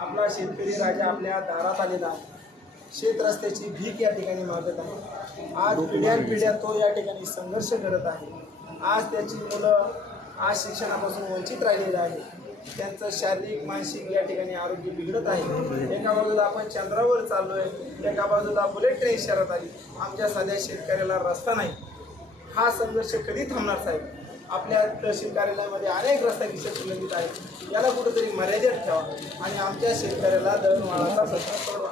आपला शेतकरी राजा आपल्या दारात आलेला आहे. शेत रस्त्याची भीक या ठिकाणी मागत आहे. आज पिढ्यानपिढ्या तो या ठिकाणी संघर्ष करत आहे. आज त्याची मुलं आज शिक्षणापासून वंचित राहिलेले आहे. त्यांचं शारीरिक मानसिक या ठिकाणी आरोग्य बिघडत आहे. एका बाजूला आपण चंद्रावर चाललोय, एका बाजूला बुलेट ट्रेन शहरात आली. आमच्या साध्या शेतकऱ्याला रस्ता नाही. हा संघर्ष कधी थांबणार साहेब? आपल्या तहसील कार्यालयामध्ये अनेक रस्ता विषय प्रलंबित आहेत. याला कुठेतरी मर्यादित ठेवा आणि आमच्या शेतकऱ्याला दळणवळणाचा प्रश्न सोडवा.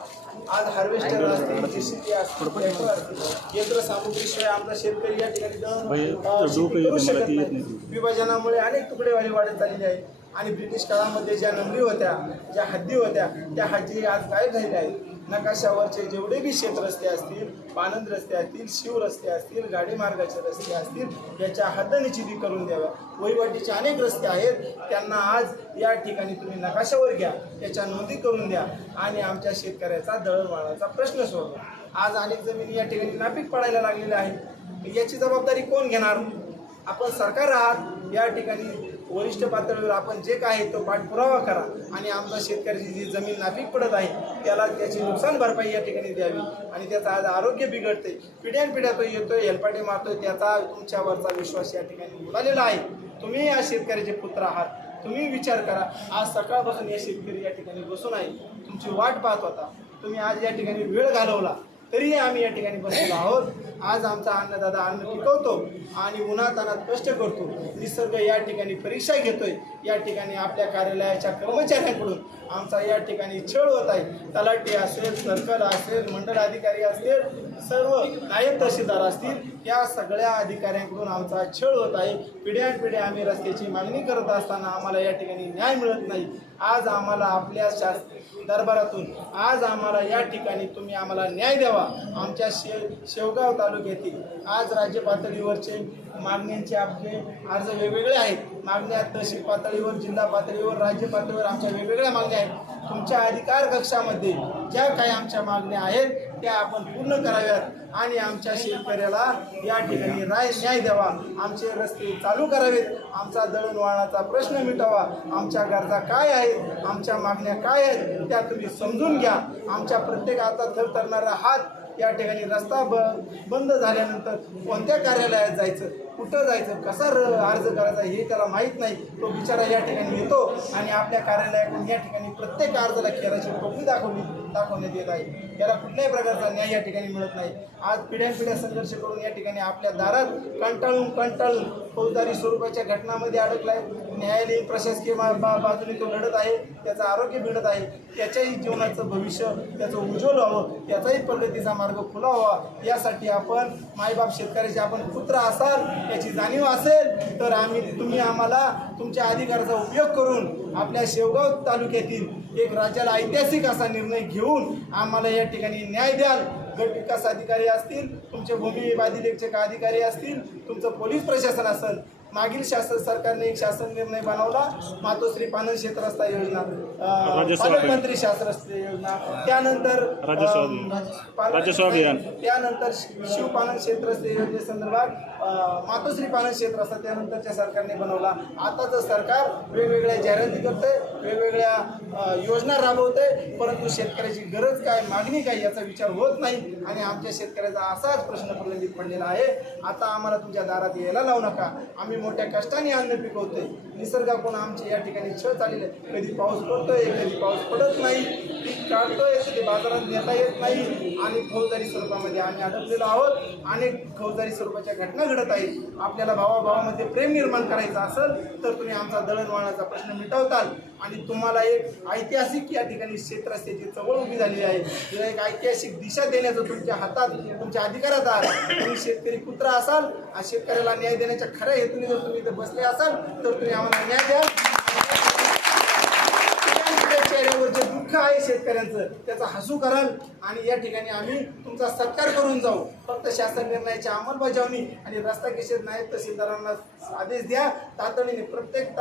आज हार्वेस्टर असतील, JCB असतील, ट्रॅक्टर असतील, यंत्रसामुग्रीशिवाय आमचा शेतकरी या ठिकाणी शेती करू शकत नाही. विभाजनामुळे अनेक तुकडेवारी वाढत चाललेली आहे आणि ब्रिटिश काळामध्ये ज्या नंदी होत्या, ज्या हद्दी होत्या, त्या हद्दी आज गायब झालेल्या आहेत. नकाशावरचे जेवढे बी शेत रस्ते असतील, पानंद रस्ते असतील, शिव रस्ते असतील, गाडी मार्गाचे रस्ते असतील, याच्या हद्दनिश्चिती करून द्याव्या. वहिवाटीचे अनेक रस्ते आहेत, त्यांना आज या ठिकाणी तुम्ही नकाशावर घ्या, त्याच्या नोंदी करून द्या आणि आमच्या शेतकऱ्याचा दळणवळणाचा प्रश्न सोडवा. आज अनेक जमिनी या ठिकाणी नापीक पडायला लागलेल्या आहेत. याची जबाबदारी कोण घेणार? आपण सरकार आहात. या ठिकाणी वरिष्ठ पातळीवर आपण जे काय तो पाठपुरावा करा आणि आमच्या शेतकऱ्याची जी जमीन नापीक पडत आहे त्याला त्याची नुकसान भरपाई या ठिकाणी द्यावी. आणि त्याचं आज आरोग्य बिघडते, पिढ्यानपिढ्या तो येतोय, हेलपाटे मारतोय, त्याचा तुमच्यावरचा विश्वास या ठिकाणी उडालेला आहे. तुम्ही या शेतकऱ्याचे पुत्र आहात, तुम्ही विचार करा. आज सकाळपासून या शेतकरी या ठिकाणी बसून आहे, तुमची वाट पाहत होता. तुम्ही आज या ठिकाणी वेळ घालवला तरीही आम्ही या ठिकाणी बसलेलो आहोत. आज आमचा अन्नदाता अन्न पिकवतो आणि उन्हातानात कष्ट करतो. निसर्ग या ठिकाणी परीक्षा घेतोय. या ठिकाणी आपल्या कार्यालयाच्या कर्मचाऱ्यांकडून आमचा या ठिकाणी छळ होत आहे. तलाठी असेल, सर्कल असेल, मंडळ अधिकारी असतील, सर्व नायब तहसीलदार असतील, या सगळ्या अधिकाऱ्यांकडून आमचा छळ होत आहे. पिढ्यानपिढ्या आम्ही रस्त्याची मागणी करत असताना आम्हाला या ठिकाणी न्याय मिळत नाही. आज आम्हाला आपल्या दरबारातून आज आम्हाला या ठिकाणी तुम्ही आम्हाला न्याय द्यावा. आमच्या शेवगाव तालुक्यातील आज राज्य पातळीवरचे मागण्यांचे आपले अर्ज वेगवेगळे आहेत. मागण्या तहसील पातळीवर, जिल्हा पातळीवर, राज्य पातळीवर आमच्या वेगवेगळ्या मागण्या आहेत. तुमच्या अधिकार कक्षामध्ये ज्या काही आमच्या मागण्या आहेत त्या आपण पूर्ण कराव्यात आणि आमच्या शेतकऱ्याला या ठिकाणी न्याय द्यावा. आमचे रस्ते चालू करावेत, आमचा दळणवळणाचा प्रश्न मिटावा. आमच्या गरजा काय आहेत, आमच्या मागण्या काय आहेत त्या तुम्ही समजून घ्या. आमच्या प्रत्येक आता थरथरणारा हात या ठिकाणी रस्ता बंद झाल्यानंतर कोणत्या कार्यालयात जायचं, कुठं जायचं, कसा अर्ज करायचा हे त्याला माहीत नाही. तो बिचारा या ठिकाणी येतो आणि आपल्या कार्यालयाकडून या ठिकाणी प्रत्येक अर्जाला खेळाची टोपी दाखवण्यात येत आहे. त्याला कुठल्याही प्रकारचा न्याय या ठिकाणी मिळत नाही. आज पिढ्यानपिढ्या संघर्ष करून या ठिकाणी आपल्या दारात कंटाळून फौजदारी स्वरूपाच्या घटनामध्ये अडकलाय. न्यायालयीन प्रशासकीय बाजूने तो लढत आहे. त्याचं आरोग्य बिघडत आहे. त्याच्याही जीवनाचं भविष्य त्याचं उज्ज्वल व्हावं, त्याचाही प्रगतीचा मार्ग खुला व्हावा. यासाठी आपण मायबाप शेतकऱ्याचे आपण पुत्र असाल, याची जाणीव असेल तर तुम्ही आम्हाला तुमच्या अधिकाराचा उपयोग करून आपल्या शेवगाव तालुक्यातील एक राज्याला ऐतिहासिक असा निर्णय घेऊन आम्हाला या ठिकाणी न्याय द्याल. गट विकास अधिकारी असतील, तुमचे भूमी बाधितेचे अधिकारी असतील, तुमचं पोलीस प्रशासन असेल. मागील सरकारने एक शासन निर्णय बनवला, मातोश्री पानंद शेत रस्ता योजना, पालकमंत्री शासन रस्ते योजना, त्यानंतर त्यानंतर शिव पानंद शेत रस्ते योजनेसंदर्भात मातोश्री पानंद शेत रस्ता त्यानंतरच्या सरकारने बनवला. आताचं सरकार वेगवेगळ्या जाहिराती करतंय, वेगवेगळ्या योजना राबवतंय, परंतु शेतकऱ्याची गरज काय, मागणी काय याचा विचार होत नाही. आणि आमच्या शेतकऱ्याचा असाच प्रश्न प्रलंबित पडलेला आहे. आता आम्हाला तुमच्या दारात यायला लावू नका. आम्ही मोठ्या कष्टाने अन्न पिकवतोय. निसर्गाकडून आमचे या ठिकाणी छळ चाललेले. कधी पाऊस पडतोय, कधी पाऊस पडत नाही, पीक काढतोय, कधी बाजारात नेता येत नाही आणि फौजदारी स्वरूपामध्ये आम्ही अडकलेलो आहोत. अनेक फौजदारी स्वरूपाच्या घटना घडत आहेत. आपल्याला भावाभावामध्ये प्रेम निर्माण करायचं असेल तर तुम्ही आमचा दळणवळणाचा प्रश्न मिटवताल आणि तुम्हाला एक ऐतिहासिक या ठिकाणी क्षेत्रस्थिती चळवळ उभी झालेली आहे. तिला एक ऐतिहासिक दिशा देण्याचं तुमच्या हातात, तुमच्या अधिकारात आहे. तुम्ही शेतकरी पुत्र असाल, शेतकऱ्याला न्याय देण्याच्या खऱ्या हेतूने जर तुम्ही इथं बसले असाल तर तुम्ही आम्हाला न्याय द्या. चेहऱ्यावर जे दुःख आहे शेतकऱ्यांचं त्याचा हसू कराल आणि या ठिकाणी आम्ही तुमचा सत्कार करून जाऊ. फक्त शासन निर्णयाची अंमलबजावणी आणि रस्ता केसेस नायब तहसीलदारांना आदेश द्या. तातडीने प्रत्येक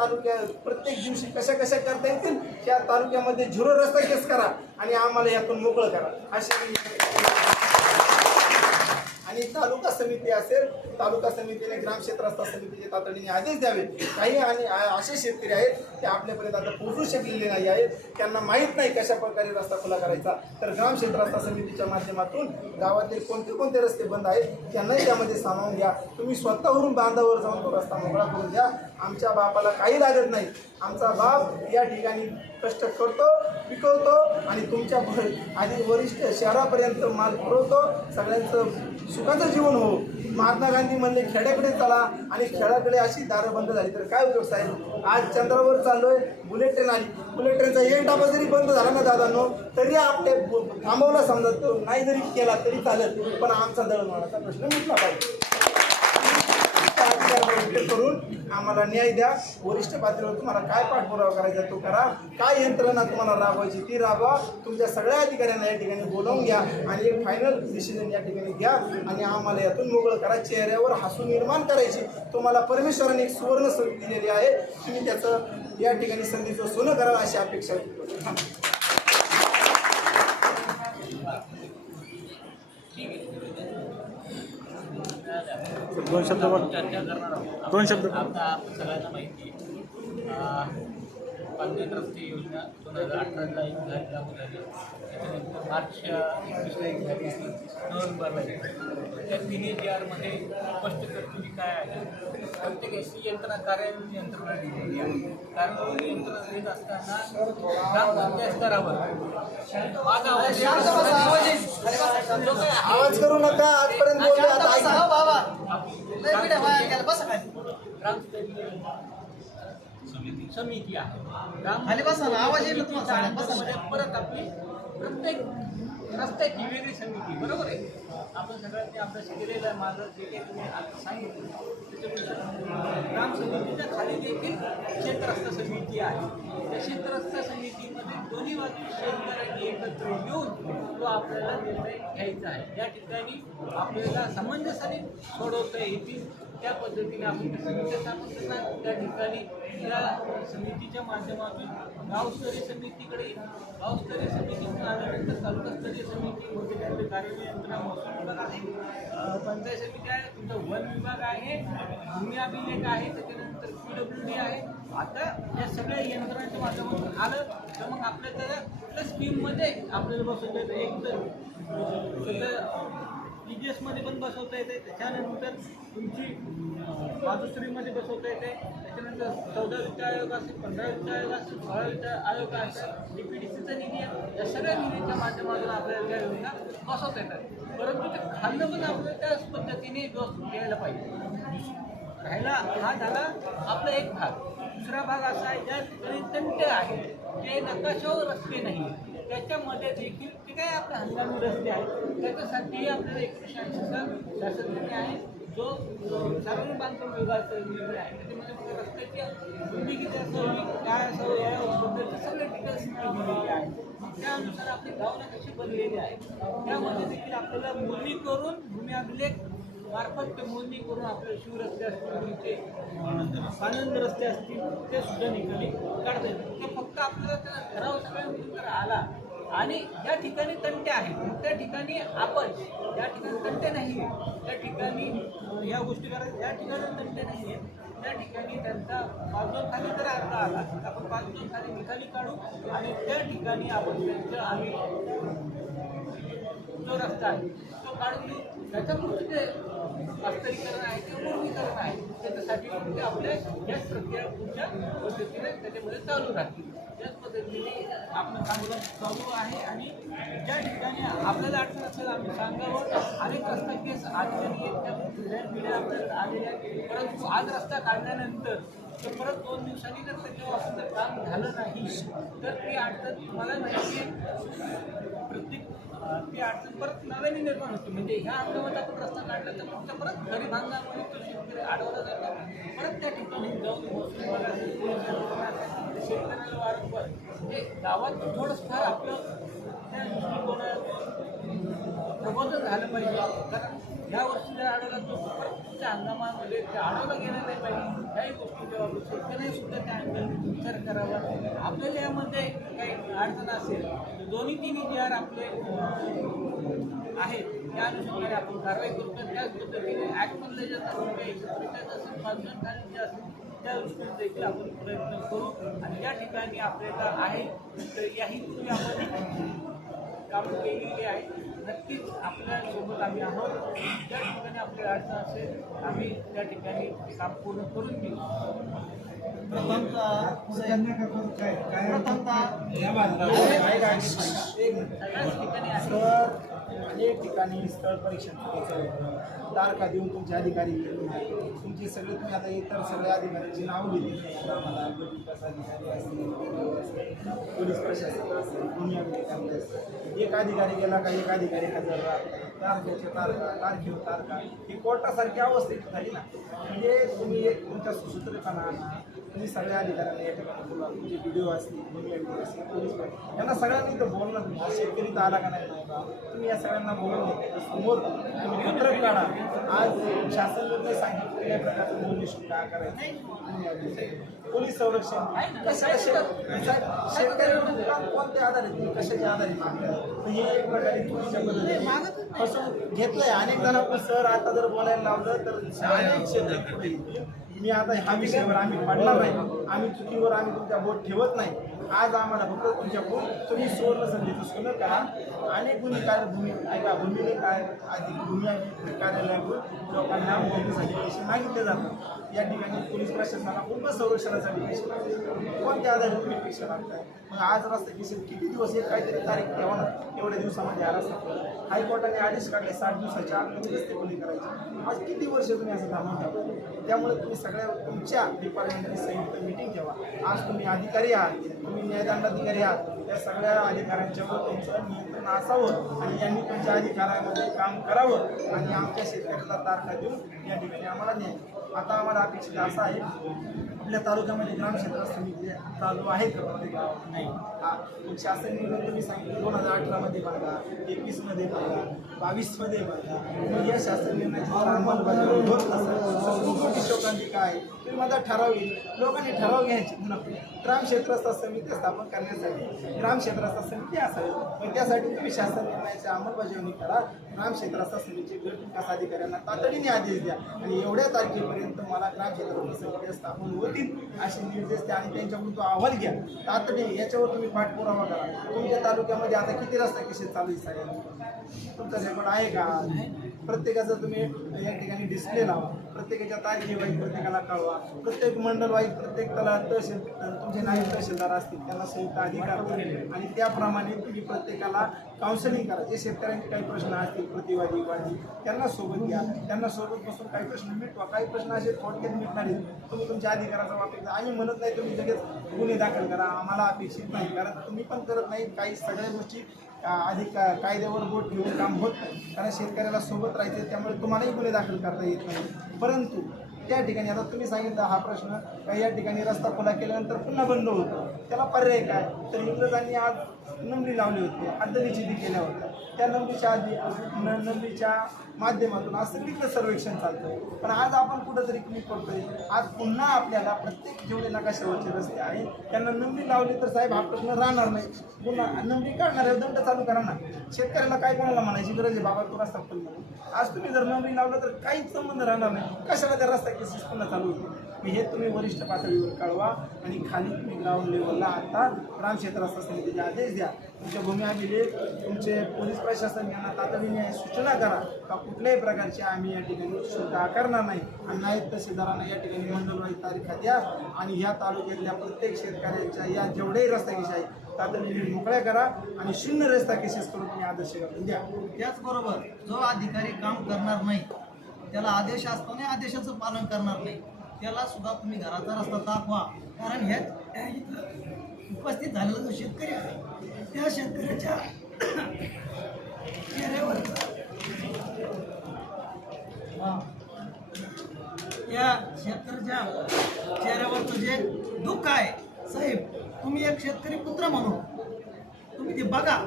प्रत्येक दिवशी कशा करता येतील त्या तालुक्यामध्ये 0 रस्ता केस करा आणि आम्हाला यातून मोकळं करा. अशी आणि तालुका समिती असेल, तालुका समितीने ग्रामक्षेत्र रस्ता समितीचे तातडीने आदेश द्यावे. काही आणि असे शेतकरी आहेत ते आपल्यापर्यंत आता पोहोचू शकलेले नाही आहेत, त्यांना माहीत नाही कशा प्रकारे रस्ता खुला करायचा. तर ग्रामक्षेत्र रस्ता समितीच्या माध्यमातून गावातले कोणते कोणते रस्ते बंद आहेत त्यांनाही त्यामध्ये सामावून घ्या. तुम्ही स्वतःवरून बांधावर जाऊन तो रस्ता मोकळा करून द्या. आमच्या बापाला काही लागत नाही. आमचा बाप या ठिकाणी कष्ट करतो, पिकवतो आणि तुमच्या आधी वरिष्ठ शहरापर्यंत माल पुरवतो. सगळ्यांचं सुखाचं जीवन हो. महात्मा गांधी म्हणले खेड्याकडे चला आणि खेळाकडे अशी दारं बंद झाली तर काय उपयोग साहेब. आज चंद्रावर चाललोय, बुलेट ट्रेन आली, बुलेट ट्रेनचा एक डबा जरी बंद झाला ना दादांनो तरी आपले थांबवला समजा तो नाही जरी केला तरी चालेल, पण आमचा दळणवळणाचा प्रश्न मिटला पाहिजे. करून आम्हाला न्याय द्या. वरिष्ठ पातळीवर तुम्हाला काय पाठपुरावा करायचा तो करा. काय यंत्रणा तुम्हाला राबवायची ती राबवा. तुमच्या सगळ्या अधिकाऱ्यांना या ठिकाणी बोलावून घ्या आणि एक फायनल डिसिजन या ठिकाणी घ्या आणि आम्हाला यातून मोकळं करा. चेहऱ्यावर हसू निर्माण करायची तुम्हाला परमेश्वराने एक सुवर्ण संधी दिलेली आहे. तुम्ही त्याचं या ठिकाणी संधीचं सोनं कराल अशी अपेक्षा करतो. दोन शब्द बोल. दोन शब्द. आता आपण सगळ्यांना माहिती आहे पांढरे रस्ते योजना 2018ला एक झाली, लागू झाली. त्याच्यानंतर मार्च 21ला एक झाली, नोव्हेंबरला एक झाली. त्या तिन्ही GRमध्ये स्पष्ट तरतुदी काय आहे. प्रत्येक अशी यंत्रणा कार्यान्वयन यंत्रणा दिलेली आहे. कार्यान्वयन यंत्रणा देत असताना ग्रामपंचायत स्तरावर माझा आवाज करू नका. आजपर्यंत समिती आहे. परत आपली प्रत्येक रस्त्याची वेगळी समिती, बरोबर आहे. आपण सगळ्यांनी अभ्यास केलेला आहे. माझं जे काही तुम्ही आता सांगितलं त्याच्यामुळे ग्राम समितीच्या खाली देखील शेतरस्ता समिती आहे. त्या शेतरस्ता समितीमध्ये दोन्ही बाजू शेतकऱ्यांनी एकत्र येऊन तो आपल्याला निर्णय घ्यायचा आहे. या ठिकाणी आपल्याला समंजसाने सोडवता येतील त्या पद्धतीने आपण समिती स्थापन करणार. त्या ठिकाणी या समितीच्या माध्यमातून गावस्तरीय समितीकडे, गावस्तरीय समितीतून आल्यानंतर तालुकास्तरीय समिती होते, त्यांचे कार्यालय यंत्रणा महसूल विभाग आहे, पंचायत समिती आहे, तुमचा वन विभाग आहे, भूमी अभिलेख आहे, त्याच्यानंतर PWD आहे. आता या सगळ्या यंत्रणांच्या माध्यमातून आलं तर मग आपल्या त्या स्कीममध्ये आपल्याला बसवता येतं. एक तर TGSमध्ये पण बसवता येते, त्याच्यानंतर तुमची मातोश्रीमध्ये बसवता येते, त्याच्यानंतर 14 वित्त आयोग असेल, 15 वित्त आयोग असेल, 16 वित्त आयोग असेल, DPDCचा निधी आहे. या सगळ्या निधीच्या माध्यमातून आपल्याला त्या योजना बसवता येतात. परंतु ते खाल्लं पण आपल्याला त्याच पद्धतीने घ्यायला पाहिजे. राहिला हा झाला आपला एक भाग. दुसरा भाग असा आहे ज्या ठिकाणी तंटे आहे, ते नकाशावर रस्ते नाही, त्याच्यामध्ये देखील जे काही आपले हंगामी रस्ते आहेत त्याच्यासाठी आपल्याला 1980 शासन निर्णय आहे जो सार्वजनिक बांधकाम विभागाचा निर्णय आहे. त्याच्यामध्ये रस्त्याची भूमी किती असावी, काय असावं याबद्दलचे सगळे डिटेल्स दिलेली आहे. त्यानुसार आपली भावना कशी बनलेली आहे त्यामध्ये देखील आपल्याला मोजणी करून भूमी अभिलेख मार्फत ते मोजणी करून आपले शिवरस्ते असतील, ते आनंद रस्ते असतील ते सुद्धा निकाली काढता येतात. ते फक्त आपल्याला त्याला ठराव सगळ्यांनंतर आला आणि ज्या ठिकाणी तंटे आहेत त्या ठिकाणी आपण, ज्या ठिकाणी तंटे नाही त्या ठिकाणी ह्या गोष्टी करायच्या. ज्या ठिकाणी तंटे नाही आहेत त्या ठिकाणी त्यांचा 5 जोन खाली जर अर्धा आला आपण 5 जोन खाली निकाली काढू आणि त्या ठिकाणी आपण त्यांचं आम्ही जो रस्ता आहे तो काढून देऊ. त्याच्यापुढे ते वास्तरीकरण आहे किंवा पूर्वीकरण आहे त्याच्यासाठी ते आपल्या याच प्रक्रिया पुढच्या पद्धतीने त्याच्यामध्ये चालू राहतील. त्याच पद्धतीने आपलं काम चालू आहे आणि ज्या ठिकाणी आपल्याला अडचण असेल आम्ही सांगावं. अनेक रस्ता केस आलेल्या पिढ्या आपल्याला आलेल्या, परंतु आज रस्ता काढल्यानंतर तर परत 2 दिवसांनी जर त्याच्यापासून जर काम झालं नाही तर ती अडचण तुम्हाला माहिती आहे. प्रत्येक ती अडचण परत नव्याने निर्माण होते. म्हणजे ह्या हंगामात आपण रस्ता काढला तर पुढच्या परत खरीप हंगामामध्ये तो शेतकरी अडवला जातो. परत त्या ठिकाणी जाऊन शेतकऱ्याला वारंवार म्हणजे गावात थोडंफार आपलं त्या प्रबोधन झालं पाहिजे. कारण ह्या वर्षी जर अडवला तो परत पुढच्या हंगामामध्ये ते अडवला गेला नाही पाहिजे. ह्याही गोष्टी शेतकरी सुद्धा त्या अंगाने विचार करावा. आपल्याला यामध्ये काही अडचण असेल तर दोन्ही तिन्ही जे आर आपले आहेत त्या अनुषंगाने आपण कारवाई करू. तर त्याच पद्धतीने ॲक्टमधले जे असेल बांधकाम जे असेल त्या दृष्टीने देखील आपण प्रयत्न करू. आणि या ठिकाणी आपल्याला आहे तर याही पूर्वी आपण कामं केलेली आहे. नक्कीच आपल्यासोबत आम्ही आहोत. ज्या ठिकाणी आपल्याला अडचण असेल आम्ही त्या ठिकाणी काम पूर्ण करून घेऊ. सगळ्याच ठिकाणी आहे. तर अनेक ठिकाणी स्थळ परीक्षण तारखा देऊन तुमचे अधिकारी तुमचे सगळे तुम्ही आता इतर सगळ्या अधिकाऱ्यांची नावं दिली आम्हाला विकास अधिकारी असतील, पोलीस प्रशासन असेल, गुन्हे अधिकारी असेल. एक अधिकारी गेला का एक अधिकारी हजर राहत तारखेच्या तारखेवर तारखा ही कोर्टासारखी अवस्थेत झाली ना. म्हणजे तुम्ही एक तुमच्या सुसूत्रपणा तुम्ही सगळ्या अधिकाऱ्यांना या ठिकाणी बोलवा. तुमचे व्हिडिओ असतील, गुन्हे अधिकारी असतील, पोलीस यांना सगळ्यांनी इथं बोलणं तुम्ही. आज शेतकरी तर आला का नाही का तुम्ही या सगळ्यांना बोलून घ्या. समोर तुम्ही पत्रक काढा. आज शासन निर्णय सांगितलं कुठल्या प्रकारचं गुन्हे काय करायचं, पोलीस संरक्षण कशाला शेतकरी कोणत्या आधारे तुम्ही कशाच्या आधारे मागता. हे एक प्रकारे तुमच्या पद्धतीने फसवून घेतलंय. अनेक जणांना सर आता जर बोलायला लावलं तर अनेक शेतकरी मी आता ह्या विषयावर आम्ही पडणार नाही. आम्ही चुकीवर आम्ही तुमच्या बोट ठेवत नाही. आज आम्हाला फक्त तुमच्याकडून तुम्ही सुवर्ण संधीचं सोनं करा. अनेक गुन्हे काय भूमीने काय आधी भूमी कार्यालयाकडून लोकांना भूमीसाठी पैसे मागितले जातात. या ठिकाणी पोलीस प्रशासनाला पूर्ण संरक्षणासाठी पैसे लागतात. कोणत्या आधारे तुम्ही पैसे मागताय. मग आज रस्ता किती दिवस एक काहीतरी तारीख ठेवा ना. एवढ्या दिवसामध्ये हा रस्ता हायकोर्टाने आदेश काढले 60 दिवसाच्या आतमध्ये रस्ते खुले करायचे. आज किती वर्ष तुम्ही असं थांबून ठेवा. त्यामुळे तुम्ही सगळ्या तुमच्या डिपार्टमेंटची संयुक्त मिटिंग ठेवा. आज तुम्ही अधिकारी आहात, तुम्ही न्यायदंडाधिकारी आहात. त्या सगळ्या अधिकाऱ्यांच्यावर तुमचं नियंत्रण असावं आणि यांनी तुमच्या अधिकारामध्ये काम करावं आणि आमच्या शेतकऱ्याला तारखा देऊन या ठिकाणी आम्हाला न्याय. आता आम्हाला अपेक्षित असं आहे आपल्या तालुक्यामध्ये ग्रामक्षेत्र समिती चालू आहेत का प्रत्येक गावात नाही. मग शासन निर्णय तुम्ही सांगितलं 2018मध्ये बघा, 21मध्ये बघा, 22मध्ये बघा. मग या शासन निर्णयाची जर अंमलबजावणी होत नसेल शोकांती काय तुम्ही माझा ठराव घेईल. लोकांनी ठराव घ्यायचे पुन्हा ग्रामक्षेत्रस्थ समिती स्थापन करण्यासाठी ग्रामक्षेत्रस्थ समिती असावी. मग त्यासाठी तुम्ही शासन निर्णयाची अंमलबजावणी करा. ग्रामक्षेत्रस्थ समिती गट विकास अधिकाऱ्यांना तातडीने आदेश द्या आणि एवढ्या तारखेपर्यंत मला ग्रामक्षेत्रस्थ समिती स्थापन होतील असे निर्देश द्या आणि त्यांच्याकडून तो अहवाल घ्या तातडीने. याच्यावर तुम्ही पाठपुरावा करा. तुमच्या तालुक्यामध्ये आता किती रस्ता केसेस चालू आहे तुमचा रेकॉर्ड आहे का. प्रत्येकाचं तुम्ही या ठिकाणी डिस्प्ले लावा. प्रत्येकाच्या तारखेवाईज प्रत्येकाला कळवा. प्रत्येक मंडळ वाईज प्रत्येक तहसील तुमचे नायब तहसीलदार असतील त्यांना संयुक्त अधिकार आणि त्याप्रमाणे तुम्ही प्रत्येकाला काउन्सिलिंग करा. जे शेतकऱ्यांचे काही प्रश्न असतील प्रतिवादी वादी त्यांना सोबत घ्या. त्यांना सोबत बसून काही प्रश्न मिटवा. काही प्रश्न असे थोडक्यात मिटणारे तुम्ही तुमच्या अधिकाराचा वापर करा. आम्ही म्हणत नाही तुम्ही लगेच गुन्हे दाखल करा. आम्हाला अपेक्षित नाही कारण तुम्ही पण करत नाही. काही सगळ्या गोष्टी अधिक कायद्यावर बोट घेऊन काम होत नाही कारण शेतकऱ्याला सोबत राहायचे. त्यामुळे तुम्हालाही गुन्हे दाखल करता येत नाही. परंतु त्या ठिकाणी आता तुम्ही सांगितलं हा प्रश्न काही या ठिकाणी रस्ता खुला केल्यानंतर पुन्हा बंद होतो. त्याला पर्याय काय तर इंग्रजांनी आज नंबरी लावली होती, अद्दलीचिती केल्या होत्या. त्या नंबरीच्या माध्यमातून आज सगळीकडे सर्वेक्षण चालतं. पण आज आपण कुठंतरी क्लिक करतोय. आज पुन्हा आपल्याला प्रत्येक जेवढे नकाशावरचे रस्ते आहेत त्यांना नंबरी लावली तर साहेब हा प्रश्न राहणार नाही. पुन्हा नंबरी काढणार आहे दंड चालू करा ना. शेतकऱ्याला काय कोणाला म्हणायची गरज आहे बाबा तो रस्ता खुला. आज तुम्ही जर नंबरी लावलं तर काहीच संबंध राहणार नाही. कशाला त्या रस्ता केसेस पुन्हा चालू होते. हे तुम्ही वरिष्ठ पातळीवर कळवा आणि खाली तुम्ही ग्राउंड लेवलला आता ग्रामक्षेत्रस्थ समितीचे आदेश द्या. तुमच्या भूमी अभिलेख तुमचे पोलीस प्रशासन यांना तातडीने सूचना करा का कुठल्याही प्रकारची आम्ही या ठिकाणी शुल्क आकारणार नाही. आणि नायब तहसीलदारांना या ठिकाणी मंडळवाईज तारीखा द्या आणि ह्या तालुक्यातल्या प्रत्येक शेतकऱ्यांच्या या जेवढेही रस्ता केसेस आहेत तातडीने मोकळ्या करा आणि शून्य रस्ता केसेस करून तुम्ही आदर्श द्या. त्याचबरोबर जो अधिकारी काम करणार नाही त्याला आदेश असताना आदेशाचं पालन करणार नाही त्याला सुद्धा तुम्ही घराचा रस्ता दाखवा. कारण ह्या इथं उपस्थित झालेला जो शेतकरी आहे त्या शेतकऱ्याच्या चेहऱ्यावर या शेतकऱ्याच्या चेहऱ्यावरचं जे दुःख आहे साहेब तुम्ही एक शेतकरी पुत्र म्हणून तुम्ही ते बघा.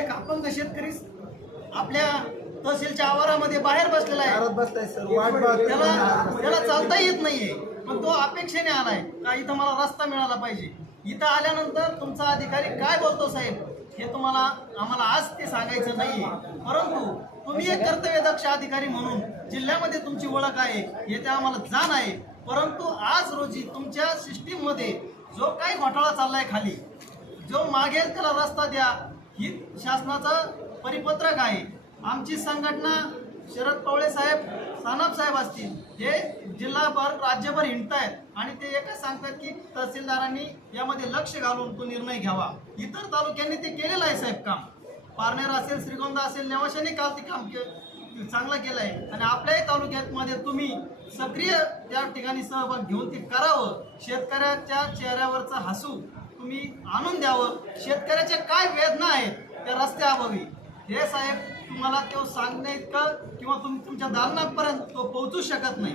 एक अपंग शेतकरी आपल्या तहसीलच्या आवारामध्ये बाहेर बसलेला आहे. बसताय सर वाट बघत त्याला चालता येत नाहीये पण तो अपेक्षेने आलाय का इथं मला रस्ता मिळाला पाहिजे. इथं आल्यानंतर तुमचा अधिकारी काय बोलतो साहेब हे आम्हाला आज ते सांगायचं नाहीये. परंतु तुम्ही एक कर्तव्यदक्ष अधिकारी म्हणून जिल्ह्यामध्ये तुमची ओळख आहे हे ते आम्हाला जाण आहे. परंतु आज रोजी तुमच्या सिस्टीम मध्ये जो काही घोटाळा चाललाय खाली, जो मागेल त्याला रस्ता द्या ही शासनाचं परिपत्रक आहे. आमची संघटना शरद पवार साहेब, सानप साहेब असतील, हे जिल्हाभर राज्यभर हिंडतायत आणि ते एकच सांगतात की तहसीलदारांनी यामध्ये लक्ष घालून तो निर्णय घ्यावा. इतर तालुक्यांनी ते केलेलं आहे साहेब काम. पारनेर असेल, श्रीगोंदा असेल, नेवाशाने काल ते काम चांगलं केलं आहे आणि आपल्याही तालुक्यात मध्ये तुम्ही सक्रिय त्या ठिकाणी सहभाग घेऊन ते करावं. शेतकऱ्याच्या चेहऱ्यावरचं हसू तुम्ही आणून द्यावं. शेतकऱ्याच्या काय वेदना आहेत त्या रस्त्याअभावी हे साहेब तुम्हाला तो सांगणे इतकं किंवा तुमच्या दालनापर्यंत तो पोहोचू शकत नाही.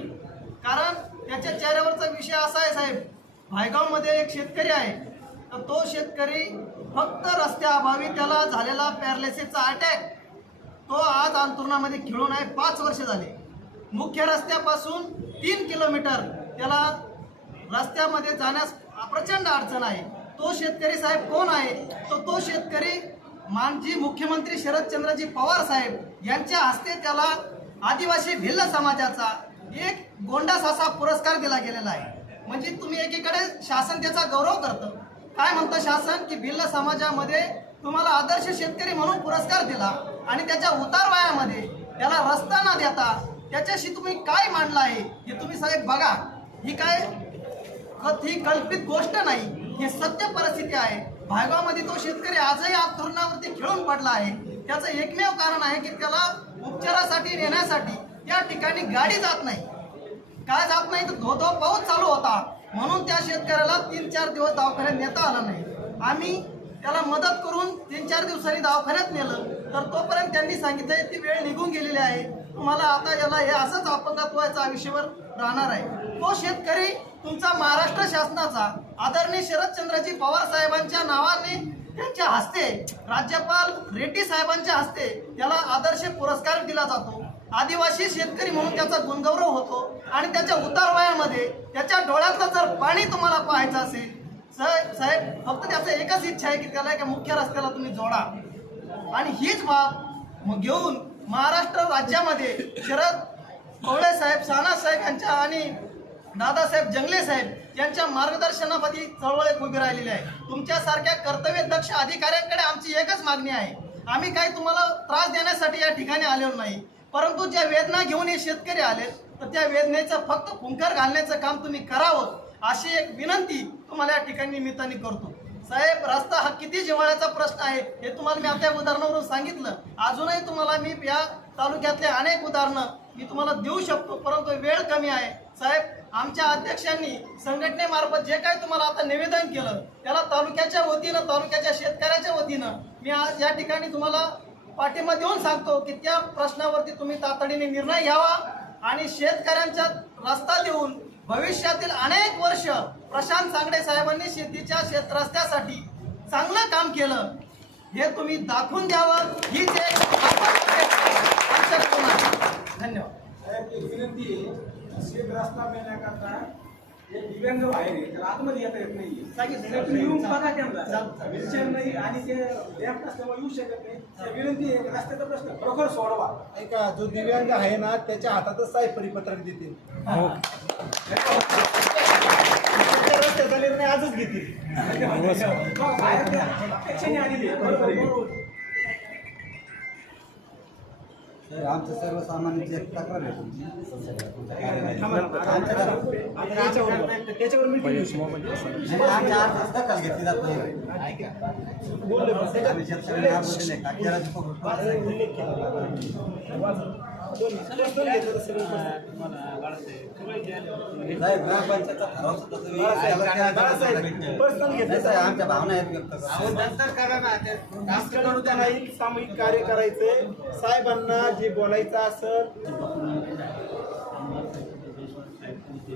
कारण त्याच्या चेहऱ्यावरचा विषय असा आहे साहेब, भायगावमध्ये एक शेतकरी आहे तर तो शेतकरी फक्त रस्त्याअभावी त्याला झालेला पॅरालिसिसचा अटॅक तो आज अंथरुणामध्ये खिळून आहे. 5 वर्ष झाले. मुख्य रस्त्यापासून 3 किलोमीटर त्याला रस्त्यामध्ये जाण्यास प्रचंड अडचण आहे. तो शेतकरी साहेब कोण आहे? तो शेतकरी मानजी मुख्यमंत्री शरदचंद्रजी पवार साहेब यांच्या हस्ते त्याला आदिवासी भिल्ल समाजाचा एक गोंडासासा पुरस्कार दिला गेलेला आहे. म्हणजे तुम्ही एकीकडे शासन त्याचा गौरव करतं. काय म्हणतं शासन की भिल्ल समाजामध्ये तुम्हाला आदर्श शेतकरी म्हणून पुरस्कार दिला आणि त्याच्या उतार वयामध्ये त्याला रस्ता न देता त्याच्याशी तुम्ही काय मांडलं आहे हे तुम्ही साहेब बघा. ही कल्पित गोष्ट नाही, ही सत्य परिस्थिती आहे. भायगावमध्ये तो शेतकरी आजही अंथरुणावरती खिळून पडला आहे. त्याचं एकमेव कारण आहे की त्याला उपचारासाठी नेण्यासाठी या ठिकाणी गाडी जात नाही. काय जात नाही तर धो पाऊस चालू होता म्हणून त्या शेतकऱ्याला 3-4 दिवस दवाखान्यात नेता आला नाही. आम्ही त्याला मदत करून 3-4 दिवसांनी दवाखान्यात नेलं तर तोपर्यंत त्यांनी सांगितलंय ती वेळ निघून गेलेली आहे, तुम्हाला आता याला हे असंच अपंगत्वाच्या आयुष्यावर राहणार आहे. तो शेतकरी तुमचा महाराष्ट्र शासनाचा आदरणीय शरदचंद्रजी पवार साहेबांच्या नावाने त्यांच्या हस्ते राज्यपाल रेड्डी साहेबांच्या हस्ते त्याला आदर्श पुरस्कार दिला जातो. आदिवासी शेतकरी म्हणून त्याचा गुणगौरव होतो आणि त्याच्या उतार वयामध्ये त्याच्या डोळ्यातलं जर पाणी तुम्हाला पाहायचं असेल साहेब फक्त त्याचं एकच इच्छा आहे की त्याला एका मुख्य रस्त्याला तुम्ही जोडा. आणि हीच बाब घेऊन महाराष्ट्र राज्यामध्ये शरद पवार साहेब, साना साहेब यांच्या आणि दादासाहेब जंगले साहेब यांच्या मार्गदर्शनाखाली चळवळ उभी राहिलेली आहे. तुमच्यासारख्या कर्तव्यदक्ष अधिकाऱ्यांकडे आमची एकच मागणी आहे. आम्ही काही तुम्हाला त्रास देण्यासाठी या ठिकाणी आलेलो नाही, परंतु ज्या वेदना घेऊन हे शेतकरी आले तर त्या वेदनेचं फक्त फुंकर घालण्याचं काम तुम्ही करावं अशी एक विनंती तुम्हाला या ठिकाणी निमित्ताने करतो. साहेब रस्ता हा किती जिव्हाळ्याचा प्रश्न आहे हे तुम्हाला मी आता उदाहरणावरून सांगितलं. अजूनही तुम्हाला मी या तालुक्यातले अनेक उदाहरणं मी तुम्हाला देऊ शकतो, परंतु वेळ कमी आहे. साहेब आमच्या अध्यक्षांनी संघटनेमार्फत जे काही तुम्हाला आता निवेदन केलं त्याला तालुक्याच्या वतीनं, तालुक्याच्या शेतकऱ्याच्या वतीनं मी आज या ठिकाणी तुम्हाला पाठिंबा देऊन सांगतो की त्या प्रश्नावरती तुम्ही तातडीने निर्णय घ्यावा आणि शेतकऱ्यांचा रस्ता देऊन भविष्यातील अनेक वर्ष प्रशांत सांगडे साहेबांनी शेतीच्या रस्त्यासाठी चांगलं काम केलं हे तुम्ही दाखवून द्यावं. हीच एक धन्यवाद. विनंती आहे, शेत रस्ता मिळण्याकरता दिव्यांग बाहेर आहे त्याला आतमध्ये येता येत नाही. येऊन बघा त्यांना व्हीलचेअर नाही आणि ते लॅम्प असल्यामुळे येऊ शकत नाही. विनंती आहे रस्त्याचा प्रश्न खरोखर सोडवा. ऐका, जो दिव्यांग आहे ना त्याच्या हातातच साहेब परिपत्रक देतील. रस्त्याचा निर्णय आजच घेतील. आमचं सर्वसामान्य जे तक्रार आहे त्याच्यावर मी आमच्या अर्ज दखल घेतली जात नाही. ग्रामपंचायतचा ठराव आमच्या भावना आहेत व्यक्त नाही. सामूहिक कार्य करायचंय. साहेबांना जे बोलायचं असेल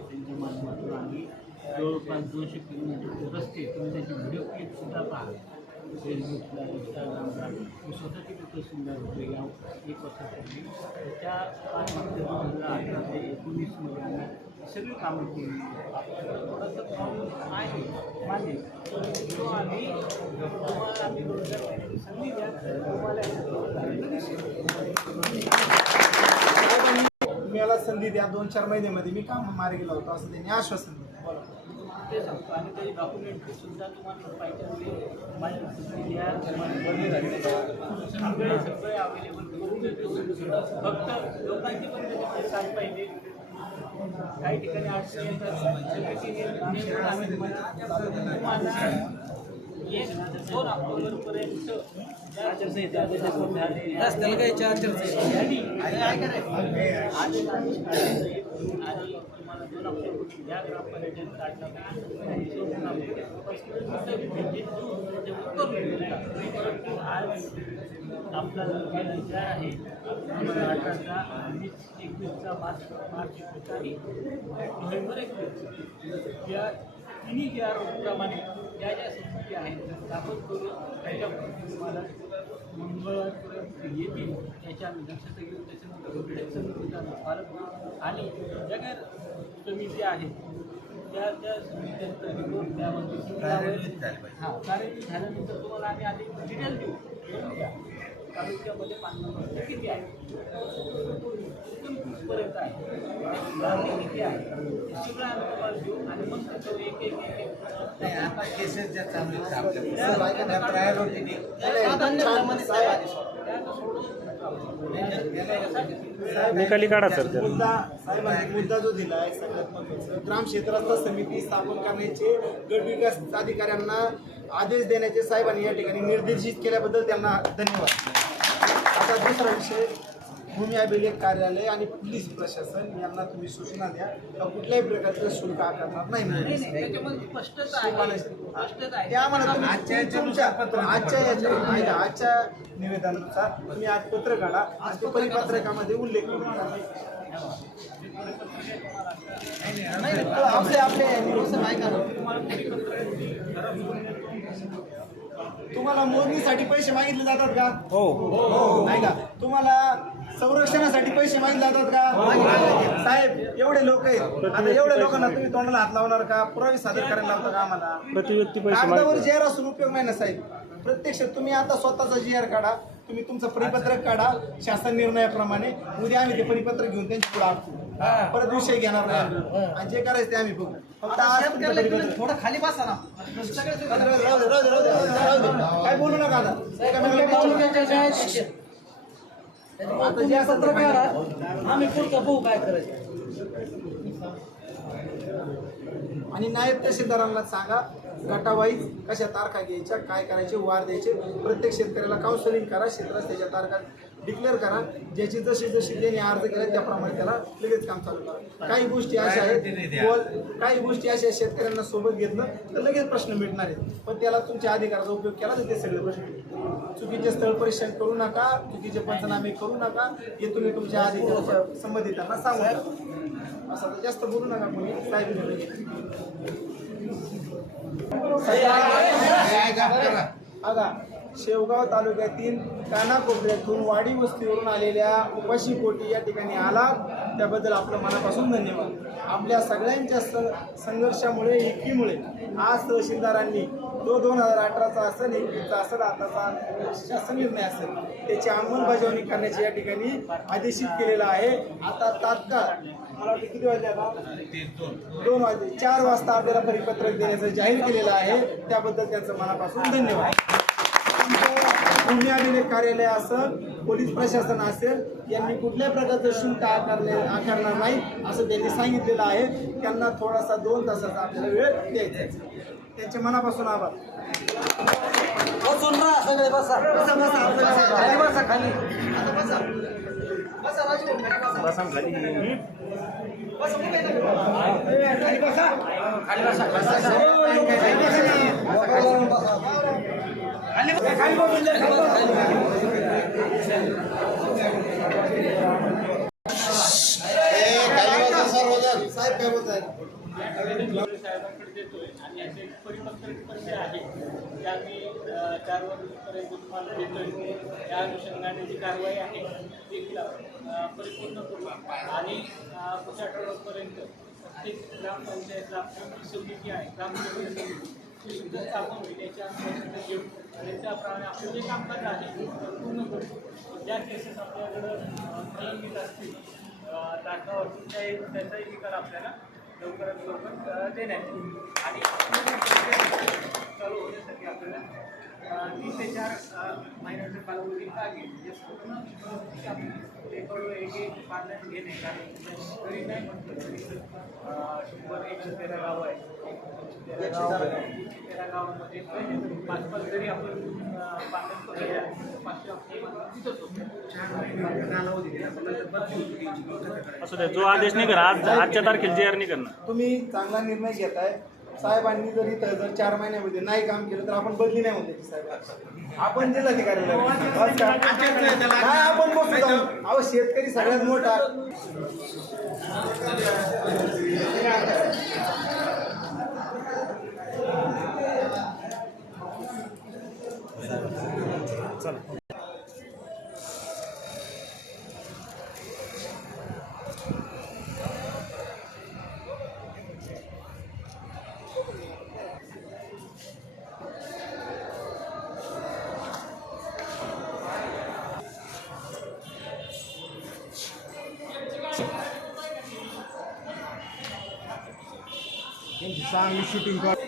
त्यांच्या माध्यमातून आम्ही जवळपास 200 किलोमीटर रस्ते तुम्ही त्याची व्हिडिओ क्लिप सुद्धा पाहा. फेसबुकला, इंस्टाग्रामला मी स्वतः तिथे तहसीलदार होते या 1 वर्षापूर्वी. त्याच्या काळामध्ये 2018 ते 19मध्ये आम्ही सगळी कामं केली. आपल्याला थोडासा प्रॉब्लेम आहे मान्य, तो आम्ही तुम्हाला आम्ही रोजगार देण्याची संधी द्या, तुम्हाला याच्यात झालेलं दिसेल. मला संधी द्या, 2-4 महिन्यामध्ये मी काम मार्गी लावतो असं त्यांनी आश्वासन दिलं. बोला. ते सांगतो आणि त्याची डॉक्युमेंटरी सुद्धा तुम्हाला पाहिजे असते माझी या सगळे अवेलेबल करून देतो. फक्त लोकांची पण त्याच्यामध्ये साथ पाहिजे. काही ठिकाणी अडचणी येतात, आम्ही तुम्हाला 1-2 ऑक्टोबरपर्यंत रस्त्याला काही चार्जर आणि तुम्हाला 2 ऑक्टोबर या ग्रामपंचायत काढणार परंतु आज आपला जे आहे 2018चा 20-21चा मार्च 21 आणि नोव्हेंबर 21 या तिन्ही ज्या प्रमाणे ज्या समिती आहेत स्थापन करून त्याच्यापर्यंत तुम्हाला मंगळवारपर्यंत येतील याच्या आम्ही लक्षात घेऊन त्याच्यानंतर समितीचा पालन आणि ज्या काय समिती आहेत त्या समित्यांचं त्यामध्ये हां कार्यान्वित झाल्यानंतर तुम्हाला आम्ही आधी डिटेल देऊ. तालुक्यामध्ये पाणी किती आहे, कुठपर्यंत आहे, मागणी किती आहे, हे सगळं आम्ही तुम्हाला देऊ आणि मग त्याच्यावर एक केसेस ज्या चांगल्या निकाली काढा सर त्याला. साहेबांनी मुद्दा जो दिला आहे सगळ्यात महत्त्वाचा, ग्राम क्षेत्राचा समिती स्थापन करण्याचे गट विकास अधिकाऱ्यांना आदेश देण्याचे साहेबांनी या ठिकाणी निर्देशित केल्याबद्दल त्यांना धन्यवाद. आता दुसरा विषय, भूमी अभिलेख कार्यालय आणि पोलीस प्रशासन यांना तुम्ही सूचना द्या का कुठल्याही प्रकारचं शुल्क आकारणार नाही म्हणून. त्याच्यामध्ये स्पष्टच आहे, स्पष्टच आहे. त्या म्हणा तुम्ही आजच्या निवेदनानुसार तुम्ही आज पत्र काढा आणि ते परिपत्रकामध्ये उल्लेख करून तुम्हाला मोजणीसाठी पैसे मागितले जातात का? हो. नाही का? तुम्हाला संरक्षणासाठी पैसे मागितले जातात का? साहेब एवढे लोक आहेत, आता एवढ्या लोकांना तुम्ही तोंडाला हात लावणार का? पुरावे सादर करायला लावता का आम्हाला? प्रति व्यक्ती पैसे कागदावर मागितले. जी आर असून उपयोग नाही ना साहेब. प्रत्यक्ष तुम्ही आता स्वतःचा जी आर काढा, तुम्ही तुमचं परिपत्रक काढा शासन निर्णयाप्रमाणे. उद्या आम्ही ते परिपत्रक घेऊन त्यांच्या पुढे आणतो, परत विषय घेणार नाही आणि जे करायचं ते आम्ही बघू. फक्त आज तुमचं परिपत्रक थोडं खाली बसा ना. काय बोलू नका आता. आता जे असं तर करा. आम्ही पुढचं बघू काय करायचं. आणि नायब तहसीलदारांना सांगा गटावाईज कशा तारखा घ्यायच्या, काय करायचे, वार द्यायचे. प्रत्येक शेतकऱ्याला काउन्सिलिंग करा, क्षेत्रात त्याच्या तारखा डिक्लेअर करा. ज्याची जशी त्यांनी अर्ज केला त्याप्रमाणे त्याला लगेच काम चालू करा. काही गोष्टी अशा आहेत, काही गोष्टी अशा शेतकऱ्यांना सोबत घेतलं तर लगेच प्रश्न मिटणार आहेत, पण त्याला तुमच्या अधिकाराचा उपयोग केला तर ते सगळे प्रश्न. चुकीचे स्थळ परीक्षण करू नका, चुकीचे पंचनामे करू नका, हे तुम्ही तुमच्या अधिकाराच्या संबंधितांना सांगू नका. असं तर जास्त बोलू नका कोणी. साहेब शेवगाव तालुक्यातील कानाकोपऱ्यातून वाडी वस्तीवरून आलेल्या उपाशी पोटी या ठिकाणी आला, त्याबद्दल आपलं मनापासून धन्यवाद. आपल्या सगळ्यांच्या संघर्षामुळे, एकीमुळे आज तहसीलदारांनी तो 2018चा असेल, 21चा असेल, आताचा शासन निर्णय असेल, त्याची अंमलबजावणी करण्याची या ठिकाणी आदेशित केलेला आहे. आता तात्काळ मला वाटतं किती वाजले आता 2 वाजले, 4 वाजता आपल्याला परिपत्रक देण्याचं जाहीर केलेलं आहे. त्याबद्दल त्यांचं मनापासून धन्यवाद. भूमी अभिलेख कार्यालय असेल, पोलीस प्रशासन असेल, यांनी कुठल्याही प्रकारचं शुल्क आकारणार नाही असं त्यांनी सांगितलेलं आहे. त्यांना थोडासा 2 तासाचा आपल्याला वेळ द्यायचा आहे. त्यांच्या मनापासून आभार. बसून राहा सगळे. बसा बसा बसा खाली बसा. खाली आता बसा बसा. राजू बसा खाली. बसा. खाली बसा. खाली बसा. खाली बसून जा. साहेब काय बोलत आहे? साहेबांकडे देतोय आणि असे परिपत्र आहे ते आम्ही 4 वर्षपर्यंत तुम्हाला देतोय. त्या अनुषंगाने जी कारवाई आहे ती परिपूर्ण करू आणि पुढच्या आठवड्यापर्यंत प्रत्येक ग्रामपंचायतला आपली समिती आहे ग्रामपंचायत सुद्धा स्थापन होईल याची आम्ही घेऊ आणि त्याप्रमाणे आपलं जे कामकाज आहे ते पूर्ण करू. ज्या केसेस आपल्याकडं प्रलंबित असतील तारखावर त्याचाही निकाल आपल्याला लवकरात लवकर देण्यात येईल आणि चालू होण्यासाठी आपल्याला 3 ते 4 महिन्याचा कालावधी लागेल. पेपर एक बांधण्यात घेणे कारण तरी नाही म्हटलं तरी 113 गावं आहे. 113 गावामध्ये 5 जरी आपण बांधण करूया 500 तिथंच होतं. असू द्या, जो आदेश निघेल आजच्या तारखेला जे आर निघेल ना. तुम्ही चांगला निर्णय घेताय. साहेबांनी जर इथं जर 4 महिन्यामध्ये नाही काम केलं तर आपण बदली नाही होते साहेब. आपण जिल्हाधिकाऱ्याला नाही आपण बघू जाऊ. अहो शेतकरी सगळ्यात मोठा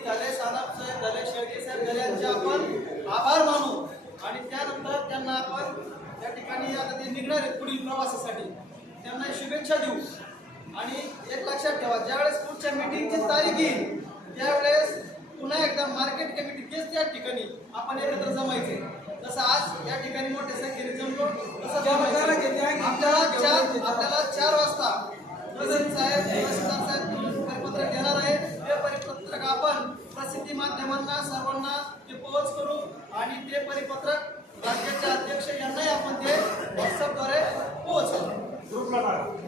झाले, सानप साहेब झाले, शेळके साहेब झाले यांचे आपण आभार मानू आणि त्यानंतर त्यांना आपण त्या ठिकाणी आता ते निघणार आहेत पुढील प्रवासासाठी त्यांना शुभेच्छा देऊ. आणि एक लक्षात ठेवा, ज्यावेळेस पुढच्या मीटिंगची तारीख येईल त्यावेळेस पुन्हा एकदा मार्केट कमिटी तेच त्या ठिकाणी आपण एकत्र जमायचे. जसं आज या ठिकाणी मोठ्या संख्येने जमलो तसं आपल्याला 4 वाजता तहसीलदार साहेब परिपत्रक देणार आहे. ते परिपत्रक आपण प्रसिद्धी माध्यमांना सर्वांना ते पोहोच करू आणि ते परिपत्रक राज्याचे अध्यक्ष यांनाही आपण ते व्हॉट्सअपद्वारे पोहोच करू.